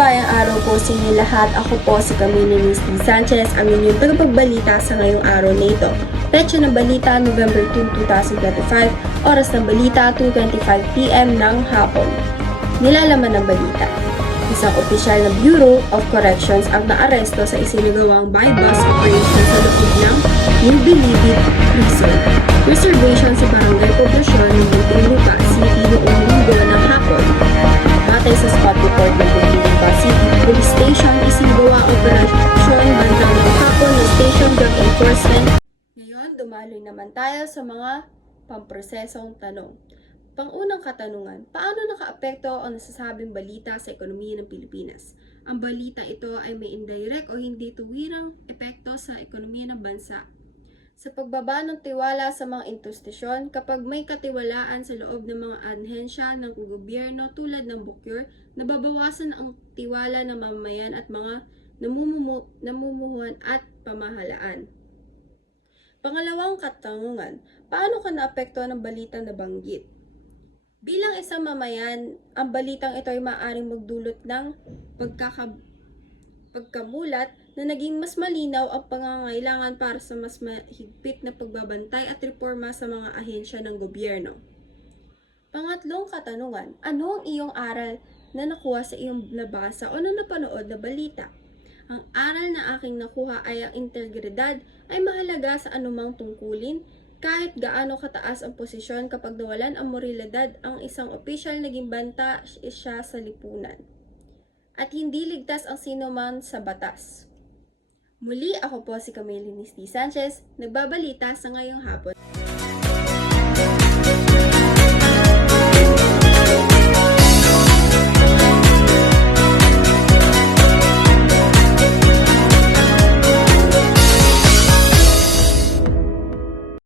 Makabayang araw po sa inyo lahat. Ako po si Camille Nisty Sanchez, ang inyong tagapagbalita sa ngayong araw na ito. Petsa ng balita, November 2, 2025, oras ng balita, 2:25 PM ng hapon. Nilalaman ng balita. Isang opisyal ng Bureau of Corrections ang naaresto sa isinagawang buy-bus operation sa loob ng New Bilibid Prison. Reservation sa Barangay Poblasyon ng Muntinlupa City noong linggo ng hapon. Batay sa spot report ng Muntinlupa City Police Station, isinagawa ang operasyon bandang ng hapon ng Station Drug Enforcement. Ngayon, dumaloy naman tayo sa mga pamprosesong tanong. Pangunang katanungan, paano nakaapekto ang nasasabing balita sa ekonomiya ng Pilipinas? Ang balita ito ay may indirect o hindi tuwirang epekto sa ekonomiya ng bansa. Sa pagbaba ng tiwala sa mga institusyon, kapag may katiwalaan sa loob ng mga ahensya ng gobyerno tulad ng BOCUR, nababawasan ang tiwala ng mamamayan at mga namumuhuan at pamahalaan. Pangalawang katanungan, paano ka naapektuhan ng balitang nabanggit? Bilang isang mamayan, ang balitang ito ay maaaring magdulot ng pagkamulat na naging mas malinaw ang pangangailangan para sa mas mahigpit na pagbabantay at reforma sa mga ahensya ng gobyerno. Pangatlong katanungan, ano ang iyong aral na nakuha sa iyong nabasa o na napanood na balita? Ang aral na aking nakuha ay ang integridad ay mahalaga sa anumang tungkulin. Kahit gaano kataas ang posisyon, kapag nawalan ang moralidad, ang isang opisyal naging banta siya sa lipunan. At hindi ligtas ang sinuman sa batas. Muli, ako po si Camille Nisty Sanchez, nagbabalita sa ngayong hapon.